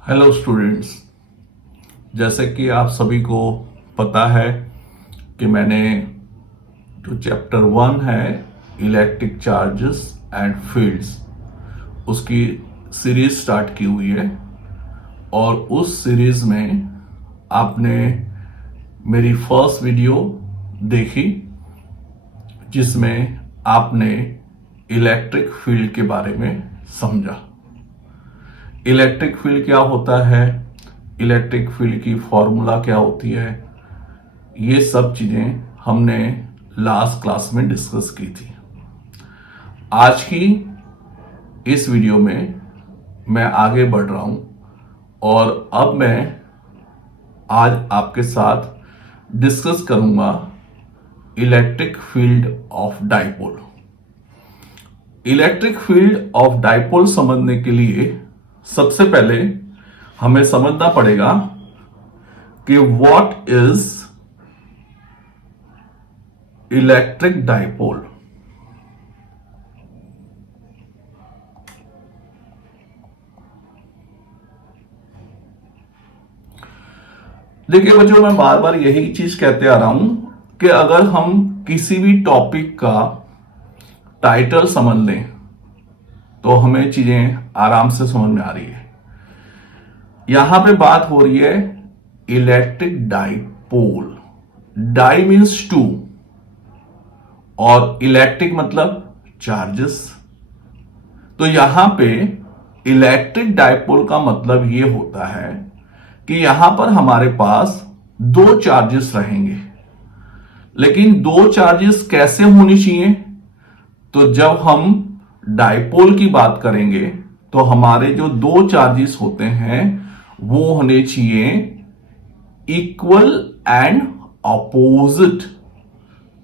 Hello students. जैसे कि आप सभी को पता है कि मैंने जो चैप्टर 1 है इलेक्ट्रिक चार्जेस एंड फील्ड्स उसकी सीरीज स्टार्ट की हुई है और उस सीरीज में आपने मेरी फर्स्ट वीडियो देखी जिसमें आपने इलेक्ट्रिक फील्ड के बारे में समझा। इलेक्ट्रिक फील्ड क्या होता है, इलेक्ट्रिक फील्ड की फॉर्मूला क्या होती है, ये सब चीजें हमने लास्ट क्लास में डिस्कस की थी। आज की इस वीडियो में मैं आगे बढ़ रहा हूं और अब मैं आज आपके साथ डिस्कस करूंगा electric field of dipole. Electric field of dipole समझने के लिए सबसे पहले हमें समझना पड़ेगा कि व्हाट इज इलेक्ट्रिक डाइपोल। देखिए बच्चों, मैं बार बार यही चीज कहते आ रहा हूं कि अगर हम किसी भी टॉपिक का टाइटल समझ लें तो हमें चीजें आराम से समझ में आ रही है। यहां पे बात हो रही है electric dipole. Di means two और इलेक्ट्रिक मतलब चार्जेस। तो यहां पे इलेक्ट्रिक डाइपोल का मतलब यह होता है कि यहां पर हमारे पास दो चार्जेस रहेंगे, लेकिन दो चार्जेस कैसे होनी चाहिए? तो जब हम डाइपोल की बात करेंगे तो हमारे जो दो चार्जेस होते हैं वो होने चाहिए इक्वल एंड अपोजिट।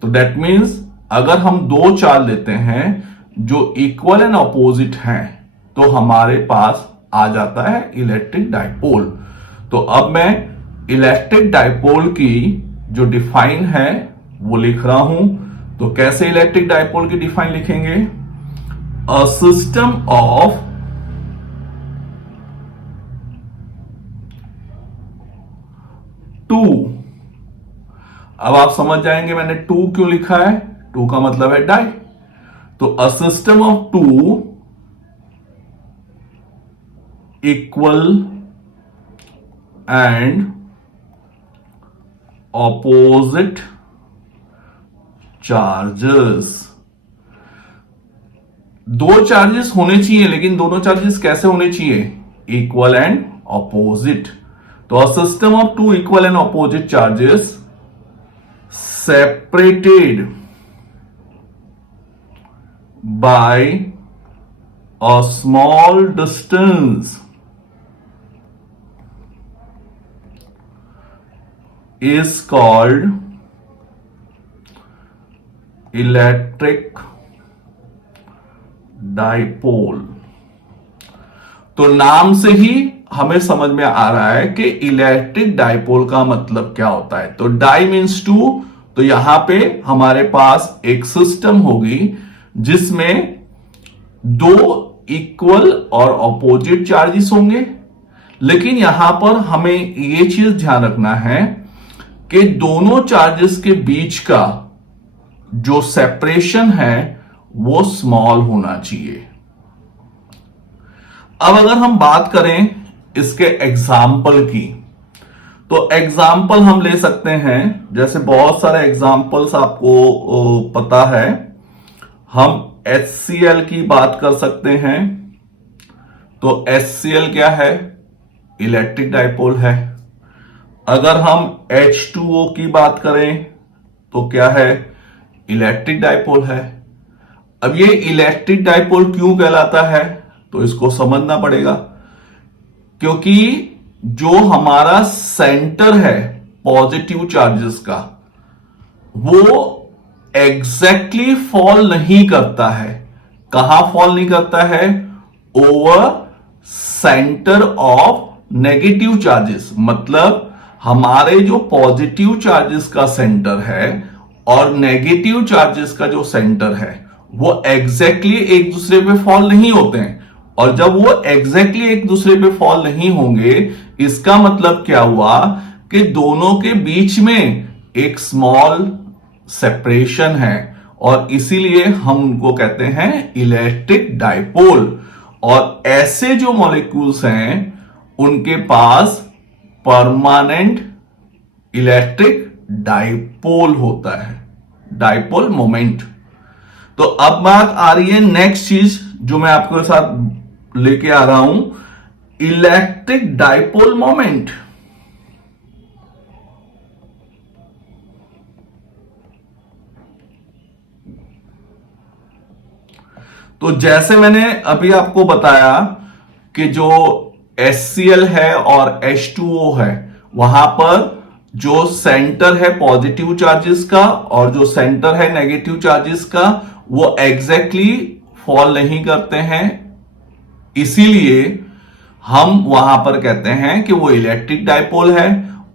तो दैट मीन्स अगर हम दो चार्ज लेते हैं जो इक्वल एंड अपोजिट हैं तो हमारे पास आ जाता है इलेक्ट्रिक डाइपोल। तो अब मैं इलेक्ट्रिक डाइपोल की जो डिफाइन है वो लिख रहा हूं। तो कैसे इलेक्ट्रिक डाइपोल की डिफाइन लिखेंगे? A system of two. अब आप समझ जाएंगे मैंने टू क्यों लिखा है। टू का मतलब है डाई। तो a system of two equal and opposite charges. दो चार्जेस होने चाहिए, लेकिन दोनों चार्जेस कैसे होने चाहिए? Equal and opposite. तो a system of two equal and opposite charges separated by a small distance is called electric dipole. तो नाम से ही हमें समझ में आ रहा है कि इलेक्ट्रिक डाइपोल का मतलब क्या होता है। तो डाई मीन्स टू, तो यहां पे हमारे पास एक सिस्टम होगी जिसमें दो इक्वल और ऑपोजिट चार्जेस होंगे, लेकिन यहां पर हमें यह चीज ध्यान रखना है कि दोनों चार्जेस के बीच का जो सेपरेशन है वो स्मॉल होना चाहिए। अब अगर हम बात करें इसके एग्जाम्पल की, तो एग्जाम्पल हम ले सकते हैं, जैसे बहुत सारे एग्जाम्पल्स आपको पता है। हम HCl की बात कर सकते हैं। तो HCl क्या है? इलेक्ट्रिक डाइपोल है। अगर हम H2O की बात करें तो क्या है? इलेक्ट्रिक डाइपोल है। अब ये इलेक्ट्रिक डाइपोल क्यों कहलाता है तो इसको समझना पड़ेगा, क्योंकि जो हमारा सेंटर है पॉजिटिव चार्जेस का वो एग्जैक्टली फॉल नहीं करता है। कहां फॉल नहीं करता है? Over centre of negative charges. मतलब हमारे जो पॉजिटिव चार्जेस का सेंटर है और नेगेटिव चार्जेस का जो सेंटर है वो एग्जैक्टली एक दूसरे पे फॉल नहीं होते हैं, और जब वो एग्जैक्टली एक दूसरे पे फॉल नहीं होंगे, इसका मतलब क्या हुआ कि दोनों के बीच में एक स्मॉल सेपरेशन है, और इसीलिए हम उनको कहते हैं इलेक्ट्रिक डाइपोल। और ऐसे जो मॉलिक्यूल्स हैं उनके पास परमानेंट इलेक्ट्रिक डाइपोल होता है, डाइपोल मोमेंट। तो अब बात आ रही है नेक्स्ट चीज जो मैं आपके साथ लेके आ रहा हूं, इलेक्ट्रिक डाइपोल मोमेंट। तो जैसे मैंने अभी आपको बताया कि जो HCl है और H2O है, वहां पर जो सेंटर है पॉजिटिव चार्जेस का और जो सेंटर है नेगेटिव चार्जेस का, वो एग्जैक्टली फॉल नहीं करते हैं, इसीलिए हम वहां पर कहते हैं कि वो इलेक्ट्रिक डाइपोल है।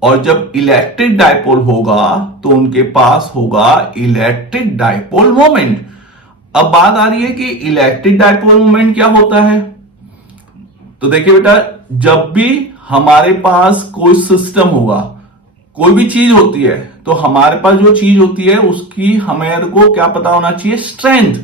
और जब इलेक्ट्रिक डाइपोल होगा तो उनके पास होगा इलेक्ट्रिक डाइपोल मोमेंट। अब बात आ रही है कि इलेक्ट्रिक डाइपोल मोमेंट क्या होता है। तो देखिए बेटा, जब भी हमारे पास कोई सिस्टम होगा, कोई भी चीज होती है, तो हमारे पास जो चीज होती है उसकी हमें को क्या पता होना चाहिए, स्ट्रेंथ।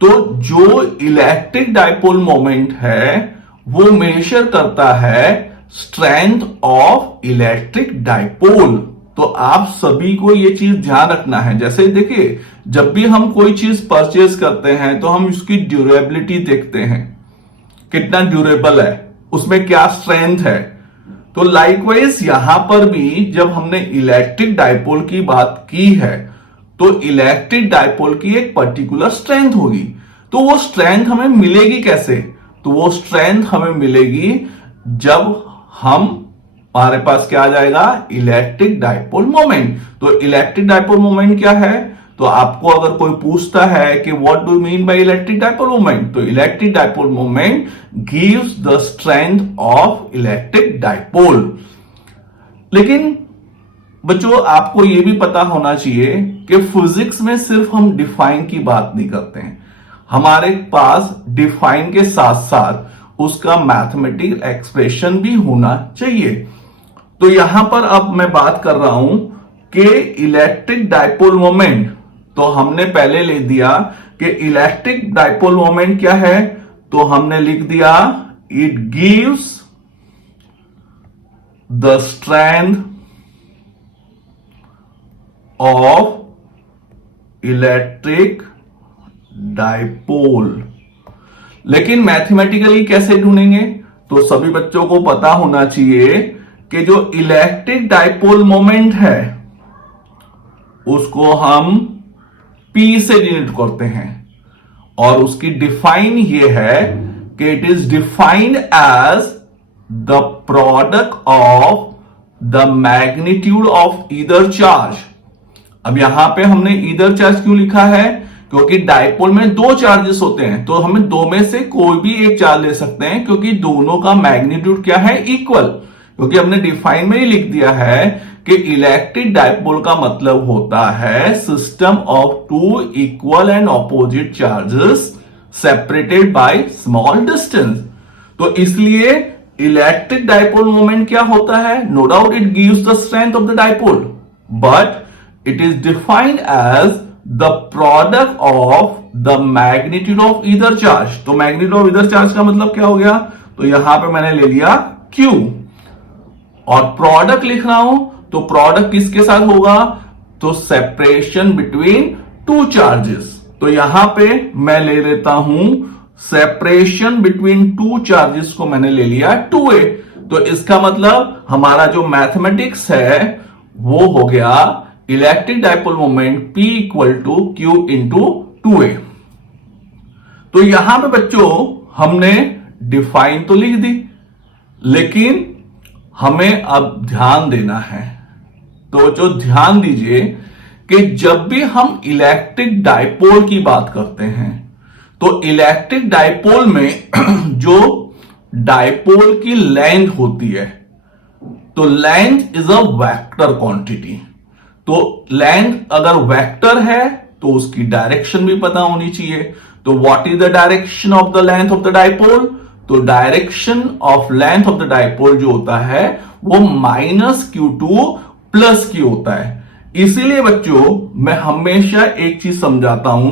तो जो इलेक्ट्रिक डाइपोल मोमेंट है वो मेजर करता है स्ट्रेंथ ऑफ इलेक्ट्रिक डाइपोल। तो आप सभी को ये चीज ध्यान रखना है। जैसे देखिए, जब भी हम कोई चीज परचेज करते हैं तो हम उसकी ड्यूरेबिलिटी देखते हैं, कितना ड्यूरेबल है, उसमें क्या स्ट्रेंथ है। तो लाइकवाइज यहां पर भी जब हमने इलेक्ट्रिक डाइपोल की बात की है तो इलेक्ट्रिक डाइपोल की एक पर्टिकुलर स्ट्रेंथ होगी। तो वो स्ट्रेंथ हमें मिलेगी कैसे, तो वो स्ट्रेंथ हमें मिलेगी जब हमारे पास क्या आ जाएगा, इलेक्ट्रिक डाइपोल मोमेंट। तो इलेक्ट्रिक डाइपोल मोमेंट क्या है, तो आपको अगर कोई पूछता है कि what do mean by electric dipole moment, तो electric dipole moment gives the strength of electric dipole. लेकिन बच्चों, आपको यह भी पता होना चाहिए कि फिजिक्स में सिर्फ हम डिफाइन की बात नहीं करते हैं, हमारे पास डिफाइन के साथ साथ उसका मैथमेटिकल एक्सप्रेशन भी होना चाहिए। तो यहां पर अब मैं बात कर रहा हूं कि इलेक्ट्रिक डाइपोल मोमेंट, तो हमने पहले लिख दिया कि इलेक्ट्रिक डाइपोल मोमेंट क्या है, तो हमने लिख दिया it gives the strength of electric dipole. लेकिन मैथमेटिकली कैसे ढूंढेंगे, तो सभी बच्चों को पता होना चाहिए कि जो इलेक्ट्रिक डाइपोल मोमेंट है उसको हम P से डिनोट करते हैं, और उसकी डिफाइन ये है कि it is defined as the product of the magnitude of either charge. अब यहां पे हमने ईदर चार्ज क्यों लिखा है, क्योंकि डाइपोल में दो चार्जेस होते हैं, तो हमें दो में से कोई भी एक चार्ज ले सकते हैं, क्योंकि दोनों का मैग्नीट्यूड क्या है, इक्वल। क्योंकि हमने डिफाइन में ही लिख दिया है कि इलेक्ट्रिक डाइपोल का मतलब होता है system of two equal and opposite charges separated by small distance. तो इसलिए इलेक्ट्रिक डाइपोल मोमेंट क्या होता है, no doubt it gives the strength of the dipole, but it is defined as the product of the magnitude of either charge. तो magnitude of either charge का मतलब क्या हो गया, तो यहां पे मैंने ले लिया Q, और प्रोडक्ट लिख रहा हूं तो प्रोडक्ट किसके साथ होगा, तो सेपरेशन बिटवीन टू चार्जेस। तो यहां पे मैं ले लेता हूं सेपरेशन बिटवीन टू चार्जेस को मैंने ले लिया 2a। तो इसका मतलब हमारा जो मैथमेटिक्स है वो हो गया electric dipole moment P equal to Q into 2a। तो यहां पे बच्चों हमने डिफाइन तो लिख दी, लेकिन हमें अब ध्यान देना है। तो जो ध्यान दीजिए कि जब भी हम इलेक्ट्रिक डाइपोल की बात करते हैं तो इलेक्ट्रिक डाइपोल में जो डाइपोल की लेंथ होती है, तो length is a vector quantity. तो लेंथ अगर वेक्टर है तो उसकी डायरेक्शन भी पता होनी चाहिए। तो what is the direction of the length of the dipole? तो direction of length of the dipole जो होता है वो -q2 + q होता है। इसीलिए बच्चों मैं हमेशा एक चीज समझाता हूं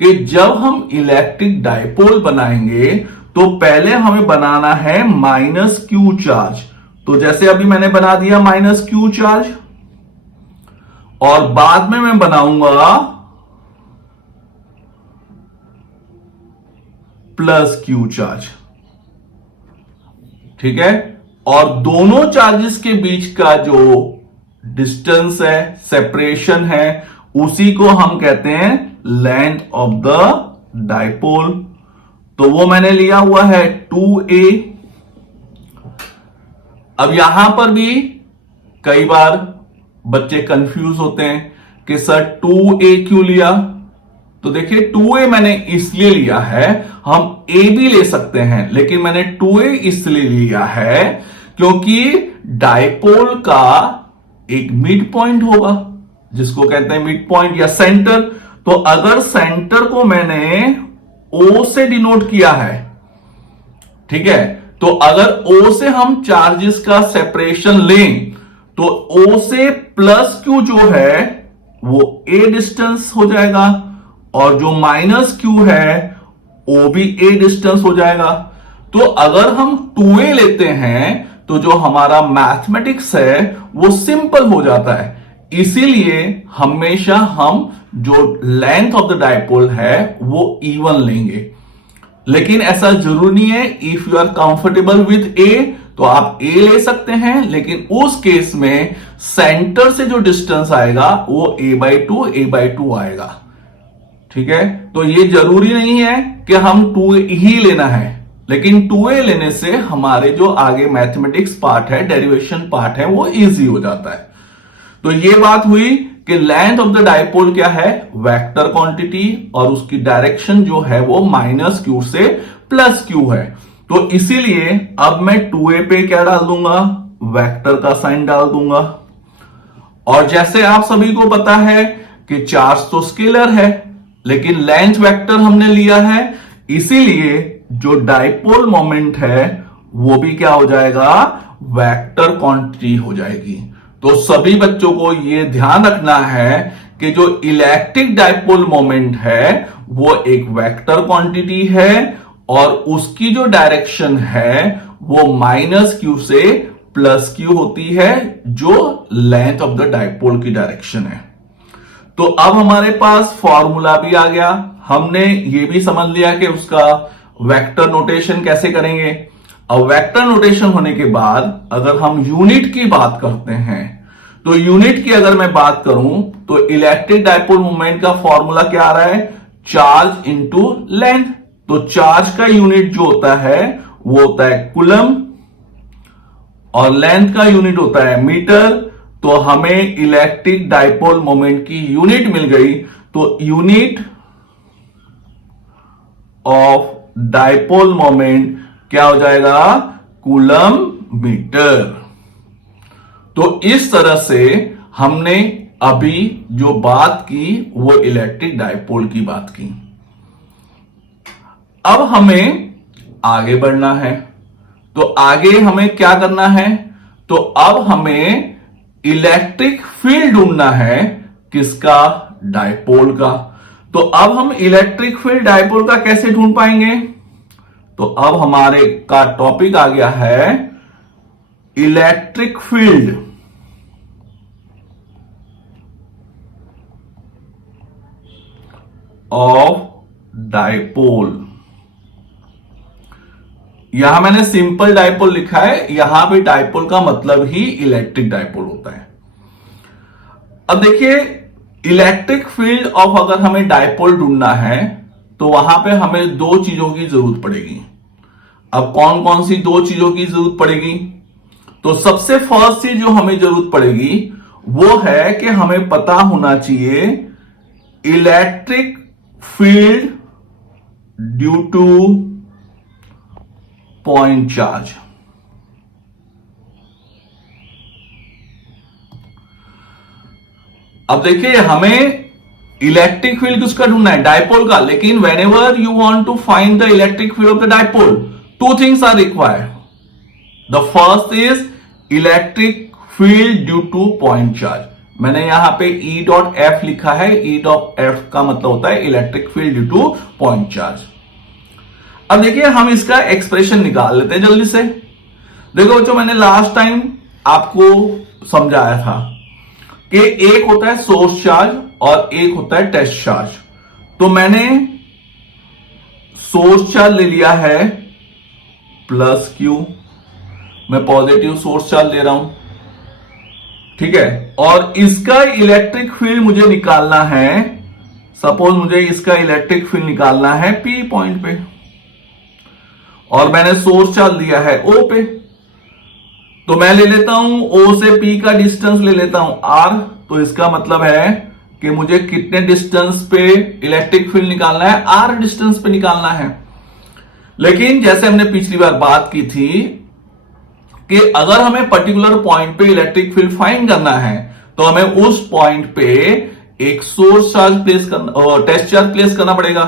कि जब हम इलेक्ट्रिक डाइपोल बनाएंगे तो पहले हमें बनाना है -q चार्ज। तो जैसे अभी मैंने बना दिया -q चार्ज, और बाद में मैं बनाऊंगा +q चार्ज। ठीक है, और दोनों चार्जेस के बीच का जो डिस्टेंस है, सेपरेशन है, उसी को हम कहते हैं लेंथ ऑफ द डाइपोल। तो वो मैंने लिया हुआ है 2a। अब यहां पर भी कई बार बच्चे कंफ्यूज होते हैं कि सर 2a क्यों लिया? तो देखिए 2a मैंने इसलिए लिया है, हम a भी ले सकते हैं, लेकिन मैंने 2a इसलिए लिया है क्योंकि डाइपोल का एक मिड पॉइंट होगा जिसको कहते हैं मिड पॉइंट या सेंटर। तो अगर सेंटर को मैंने o से डिनोट किया है, ठीक है, तो अगर o से हम चार्जेस का सेपरेशन लें तो o से +q जो है वो a डिस्टेंस हो जाएगा, और जो -q है वो भी a डिस्टेंस हो जाएगा। तो अगर हम 2a लेते हैं तो जो हमारा मैथमेटिक्स है वो सिंपल हो जाता है। इसीलिए हमेशा हम जो लेंथ ऑफ द डाइपोल है वो इवन लेंगे। लेकिन ऐसा जरूरी नहीं है, if you are comfortable with A तो आप ए ले सकते हैं, लेकिन उस केस में सेंटर से जो डिस्टेंस आएगा वो a/2 आएगा। ठीक है, तो ये जरूरी नहीं है कि हम 2a ही लेना है, लेकिन 2a लेने से हमारे जो आगे मैथमेटिक्स पार्ट है, डेरिवेशन पार्ट है, वो इजी हो जाता है। तो ये बात हुई कि लेंथ ऑफ द डाइपोल क्या है, वेक्टर क्वांटिटी, और उसकी डायरेक्शन जो है वो -q से +q है। तो इसीलिए अब मैं 2a पे क्या डाल दूंगा, वेक्टर का साइन डाल दूंगा। और जैसे आप सभी को पता है कि चार्ज तो स्केलर है, लेकिन लेंथ वेक्टर हमने लिया है, इसीलिए जो डाइपोल मोमेंट है वो भी क्या हो जाएगा, वेक्टर क्वांटिटी हो जाएगी। तो सभी बच्चों को यह ध्यान रखना है कि जो इलेक्ट्रिक डाइपोल मोमेंट है वो एक वेक्टर क्वांटिटी है, और उसकी जो डायरेक्शन है वो -q से +q होती है, जो लेंथ ऑफ द डाइपोल की डायरेक्शन है। तो अब हमारे पास फॉर्मूला भी आ गया, हमने ये भी समझ लिया कि उसका वेक्टर नोटेशन कैसे करेंगे। अब वेक्टर नोटेशन होने के बाद अगर हम यूनिट की बात करते हैं, तो यूनिट की अगर मैं बात करूं तो इलेक्ट्रिक डाइपोल मोमेंट का फॉर्मूला क्या आ रहा है, चार्ज इंटू लेंथ। तो चार्ज का यूनिट जो होता है वो होता है कूलम, और लेंथ का यूनिट होता है मीटर। तो हमें इलेक्ट्रिक डाइपोल मोमेंट की यूनिट मिल गई। तो यूनिट ऑफ डाइपोल मोमेंट क्या हो जाएगा, कूलम मीटर। तो इस तरह से हमने अभी जो बात की वो इलेक्ट्रिक डाइपोल की बात की। अब हमें आगे बढ़ना है, तो आगे हमें क्या करना है, तो अब हमें इलेक्ट्रिक फील्ड ढूंढना है, किसका, डाइपोल का। तो अब हम इलेक्ट्रिक फील्ड डाइपोल का कैसे ढूंढ पाएंगे, तो अब हमारे का टॉपिक आ गया है इलेक्ट्रिक फील्ड ऑफ डाइपोल। यहां मैंने सिंपल डाइपोल लिखा है, यहां पे डाइपोल का मतलब ही इलेक्ट्रिक डाइपोल होता है। अब देखिए इलेक्ट्रिक फील्ड ऑफ अगर हमें डाइपोल ढूंढना है तो वहां पे हमें दो चीजों की जरूरत पड़ेगी। अब कौन कौन सी दो चीजों की जरूरत पड़ेगी, तो सबसे फर्स्ट चीज जो हमें जरूरत पड़ेगी वो है कि हमें पता होना चाहिए electric field due to point charge. अब देखिए हमें इलेक्ट्रिक फील्ड किसका ढूंढना है? डायपोल का। लेकिन whenever you want to find the electric field of the dipole, two things are required. The first is electric field due to point charge. मैंने यहां पे E डॉट एफ लिखा है। E डॉट एफ का मतलब होता है electric field due to point charge. अब देखिए हम इसका एक्सप्रेशन निकाल लेते हैं जल्दी से। देखो बच्चों, मैंने लास्ट टाइम आपको समझाया था कि एक होता है सोर्स चार्ज और एक होता है टेस्ट चार्ज। तो मैंने सोर्स चार्ज ले लिया है प्लस क्यू, मैं पॉजिटिव सोर्स चार्ज ले रहा हूं, ठीक है। और इसका इलेक्ट्रिक फील्ड मुझे निकालना है। सपोज मुझे इसका इलेक्ट्रिक फील्ड निकालना है पी पॉइंट पे, और मैंने सोर्स चार्ज दिया है ओ पे। तो मैं ले लेता हूं ओ से पी का डिस्टेंस ले लेता हूं आर। तो इसका मतलब है कि मुझे कितने डिस्टेंस पे इलेक्ट्रिक फील्ड निकालना है? आर डिस्टेंस पे निकालना है। लेकिन जैसे हमने पिछली बार बात की थी कि अगर हमें पर्टिकुलर पॉइंट पे इलेक्ट्रिक फील्ड फाइंड करना है तो हमें उस पॉइंट पे एक सोर्स चार्ज प्लेस करना, टेस्ट चार्ज प्लेस करना पड़ेगा,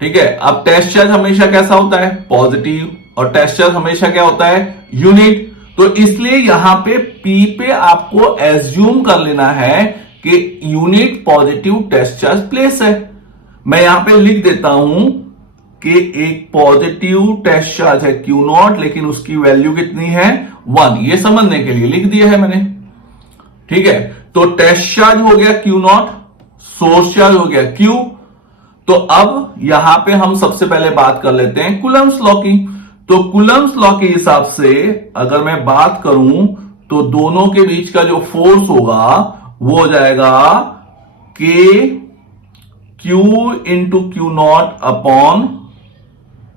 ठीक है। अब टेस्ट चार्ज हमेशा कैसा होता है? पॉजिटिव। और टेस्ट चार्ज हमेशा क्या होता है? यूनिट। तो इसलिए यहां पे P पे आपको एज्यूम कर लेना है कि unit positive test charge place है। मैं यहां पे लिख देता हूं कि एक पॉजिटिव टेस्ट चार्ज है Q नॉट, लेकिन उसकी वैल्यू कितनी है? 1। ये समझने के लिए लिख दिया है मैंने, ठीक है। तो टेस्ट चार्ज हो गया Q नॉट, सोर्स चार्ज हो गया Q। तो अब यहां पे हम सबसे पहले बात कर लेते हैं कूलम्ब्स लॉ की। तो कूलम्ब्स लॉ के हिसाब से अगर मैं बात करूं तो दोनों के बीच का जो फोर्स होगा वो हो जाएगा k q into q naught upon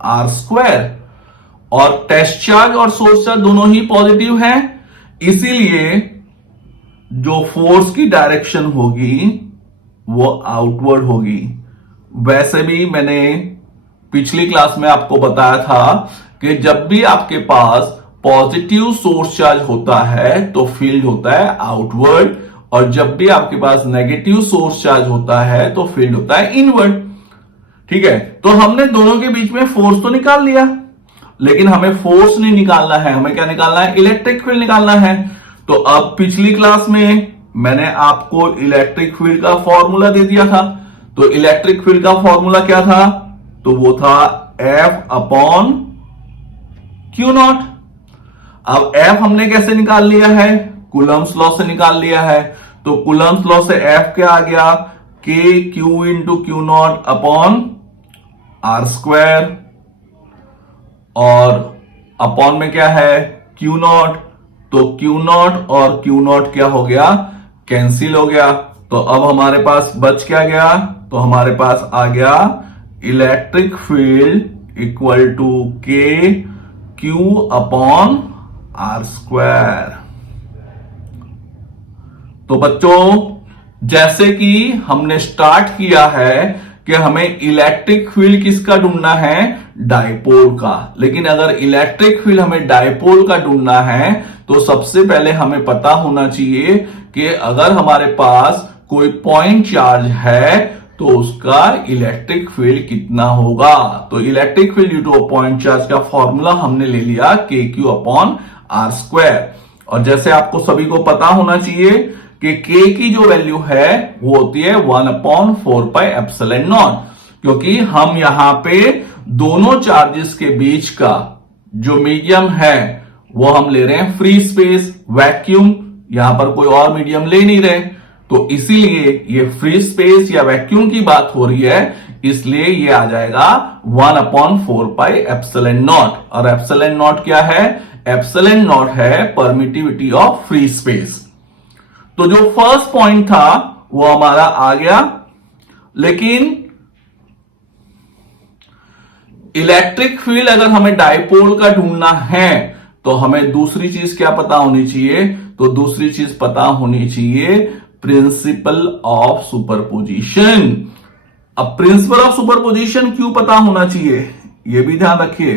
r square. और टेस्ट चार्ज और सोर्स चार्ज दोनों ही पॉजिटिव हैं, इसीलिए जो फोर्स की डायरेक्शन होगी वो आउटवर्ड होगी। वैसे भी मैंने पिछली क्लास में आपको बताया था कि जब भी आपके पास पॉजिटिव सोर्स चार्ज होता है तो फील्ड होता है आउटवर्ड, और जब भी आपके पास नेगेटिव सोर्स चार्ज होता है तो फील्ड होता है इनवर्ड, ठीक है। तो हमने दोनों के बीच में फोर्स तो निकाल लिया, लेकिन हमें फोर्स नहीं निकालना है, हमें क्या निकालना है? इलेक्ट्रिक फील्ड निकालना है। तो अब पिछली क्लास में मैंने आपको इलेक्ट्रिक फील्ड का फॉर्मूला दे दिया था। तो इलेक्ट्रिक फील्ड का फॉर्मूला क्या था? तो वो था F अपॉन क्यू नॉट। अब F हमने कैसे निकाल लिया है? कूलम्ब्स लॉ से निकाल लिया है। तो कूलम्ब्स लॉ से F क्या आ गया? K q into q naught upon r square, और अपॉन में क्या है? Q naught. तो क्यू नॉट और क्यू नॉट क्या हो गया? कैंसिल हो गया। तो अब हमारे पास बच क्या गया? तो हमारे पास आ गया इलेक्ट्रिक फील्ड इक्वल टू के क्यू अपॉन आर स्क्वायर। तो बच्चों, जैसे कि हमने स्टार्ट किया है कि हमें इलेक्ट्रिक फील्ड किसका ढूंढना है? डायपोल का। लेकिन अगर इलेक्ट्रिक फील्ड हमें डायपोल का ढूंढना है तो सबसे पहले हमें पता होना चाहिए कि अगर हमारे पास कोई पॉइंट चार्ज है तो उसका इलेक्ट्रिक फील्ड कितना होगा। तो electric field due to point charge का फॉर्मूला हमने ले लिया के क्यू अपॉन आर स्क्वायर। और जैसे आपको सभी को पता होना चाहिए कि के की जो वैल्यू है वो होती है 1/4πε0, क्योंकि हम यहां पे दोनों चार्जेस के बीच का जो मीडियम है वो हम ले रहे हैं फ्री स्पेस, वैक्यूम। यहां पर कोई और मीडियम ले नहीं रहे, तो इसीलिए ये फ्री स्पेस या वैक्यूम की बात हो रही है, इसलिए ये आ जाएगा 1/4πε0। और एप्सिलॉन नॉट क्या है? एप्सिलॉन नॉट है परमिटिविटी ऑफ फ्री स्पेस। तो जो फर्स्ट पॉइंट था वो हमारा आ गया। लेकिन इलेक्ट्रिक फील्ड अगर हमें डायपोल का ढूंढना है तो हमें दूसरी चीज क्या पता होनी चाहिए? तो दूसरी चीज पता होनी चाहिए प्रिंसिपल ऑफ सुपरपोजिशन। अब प्रिंसिपल ऑफ सुपरपोजिशन क्यों पता होना चाहिए, यह भी ध्यान रखिए।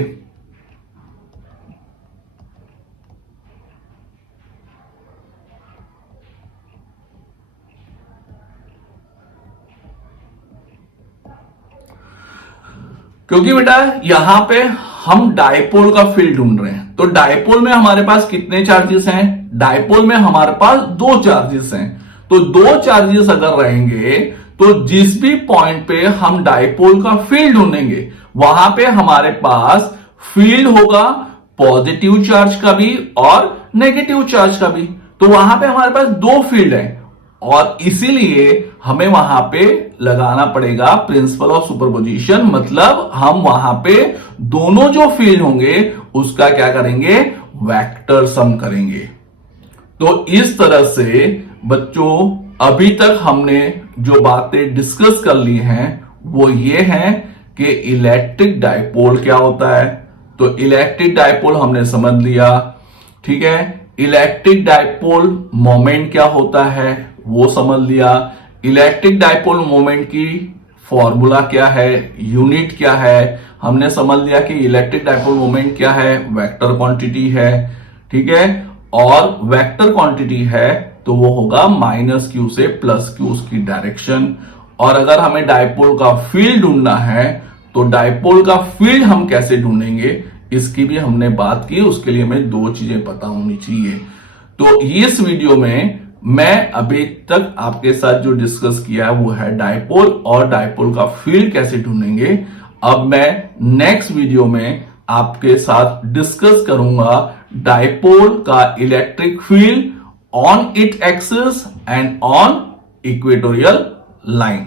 क्योंकि बेटा यहां पे हम डायपोल का फील्ड ढूंढ रहे हैं, तो डायपोल में हमारे पास कितने चार्जेस हैं? डायपोल में हमारे पास दो चार्जेस हैं। तो दो चार्जेस अगर रहेंगे तो जिस भी पॉइंट पे हम डायपोल का फील्ड ढूंढेंगे वहां पे हमारे पास फील्ड होगा पॉजिटिव चार्ज का भी और नेगेटिव चार्ज का भी। तो वहां पे हमारे पास दो फील्ड है और इसीलिए हमें वहां पे लगाना पड़ेगा प्रिंसिपल ऑफ सुपरपोजिशन, मतलब हम वहां पे दोनों जो फील्ड होंगे उसका क्या करेंगे? वेक्टर सम करेंगे। तो इस तरह से बच्चों अभी तक हमने जो बातें डिस्कस कर ली हैं वो ये हैं कि इलेक्ट्रिक डायपोल क्या होता है। तो इलेक्ट्रिक डायपोल हमने समझ लिया, ठीक है। इलेक्ट्रिक डायपोल मोमेंट क्या होता है वो समझ लिया। इलेक्ट्रिक डायपोल मोमेंट की फॉर्मूला क्या है, यूनिट क्या है, हमने समझ लिया कि इलेक्ट्रिक डायपोल मोमेंट क्या है, वेक्टर क्वांटिटी है, ठीक है। और वेक्टर क्वांटिटी है तो वो होगा माइनस क्यू से प्लस क्यू उसकी डायरेक्शन। और अगर हमें डायपोल का फील्ड ढूंढना है तो डायपोल का फील्ड हम कैसे ढूंढेंगे इसकी भी हमने बात की, उसके लिए हमें दो चीजें पता होनी चाहिए। तो इस वीडियो में मैं अभी तक आपके साथ जो डिस्कस किया है वो है डायपोल और डायपोल का फील्ड कैसे ढूंढेंगे। अब मैं नेक्स्ट वीडियो में आपके साथ डिस्कस करूंगा डायपोल का electric field on it axis and on equatorial line.